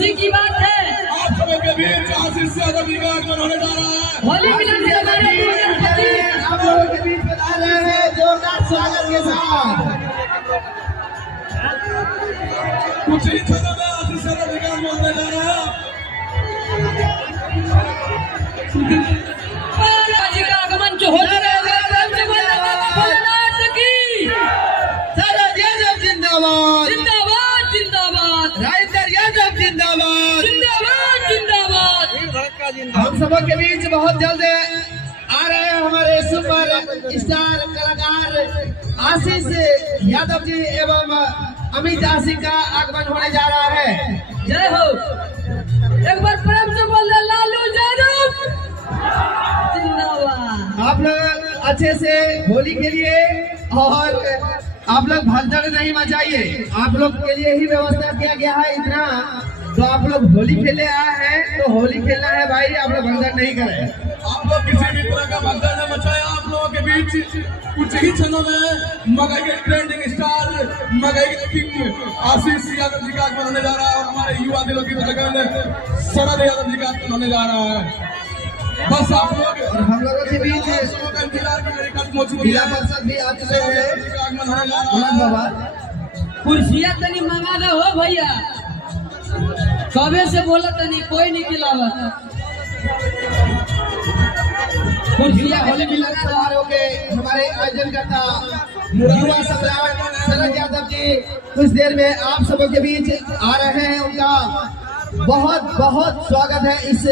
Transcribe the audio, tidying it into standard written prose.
खुशी की बात है आप सभी के बीच आशीष यादव जी का आगमन होने जा रहा है। होली मिलन से हमारे आप लोगों के बीच बता रहे हैं जोरदार स्वागत के साथ। कुछ ही क्षणों में आशीष यादव जी का आगमन होने जा रहा है। जी का आगमन जो हो रहा है भोलेनाथ की शरद यादव जिंदाबाद, जिंदाबाद जिंदाबाद राजेंद्र यादव जिंदाबाद। जिंदाबाद जिंदाबाद। हम सबों के बीच बहुत जल्द आ रहे हैं हमारे सुपर स्टार कलाकार आशीष यादव जी एवं अमित आशी का आगमन होने जा रहा है। जय हो। एक बार प्रेम से बोल दे लालू यादव जिंदाबाद। आप लोग अच्छे से होली के लिए और आप लोग भगदड़ नहीं मचाइए। आप लोग के लिए ही व्यवस्था किया गया है इतना, तो आप लोग होली खेलने आए हैं तो होली खेलना है भाई, आप लोग भगदड़ नहीं करें। आप लोग किसी भी तरह का भगदड़ न मचाए। आप लोगों के बीच कुछ ही क्षणों में मगई के ट्रेंडिंग स्टार, मगई के किंग आशीष यादव जी का आगमन होने जा रहा है और हमारे युवा दिलों की लगन शरद यादव जी का आगमन होने जा रहा है। बस आप लोग और हम लोगों के बीच जिला परिषद भी आ चुके हैं। आगमन होने जा रहा है। कुर्सियाँ तनी मंगा दे हो भैया, कबे से बोला तनी कोई नहीं खिलावत। कुर्सियां होली मिलन समारोह के हमारे आयोजन करता युवा सम्राट शरद यादव जी कुछ देर में आप सबों के बीच आ रहे हैं। उनका बहुत बहुत स्वागत है इस